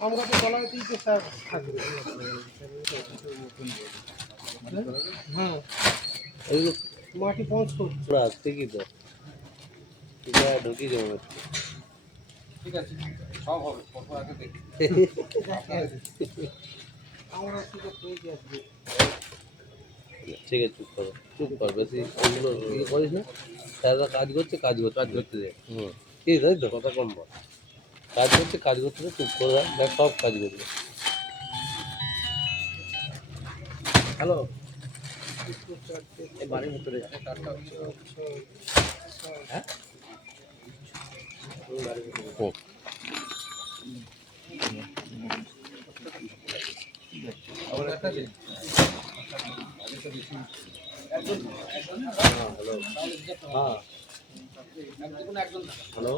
আমরা তো তলাতেই তো স্যার হ্যাঁ মাটি পৌঁছ করছে ঠিকই তো ঢুকিয়ে দেবো ঠিক আছে সব হবে ফটো আগে দেখি আমরা সুযোগ পেয়ে যাচ্ছি ঠিক আছে চুপ কর বেশি ওইগুলো ইয়ে করিস না স্যাররা কাজ করতে দে কি তাই তো কথা কম বল কাজ করতে দে চুপ করে দেখ সব কাজ করবে হ্যালো এই বাড়ির ভিতরে হ্যাঁ হ্যালো হ্যালো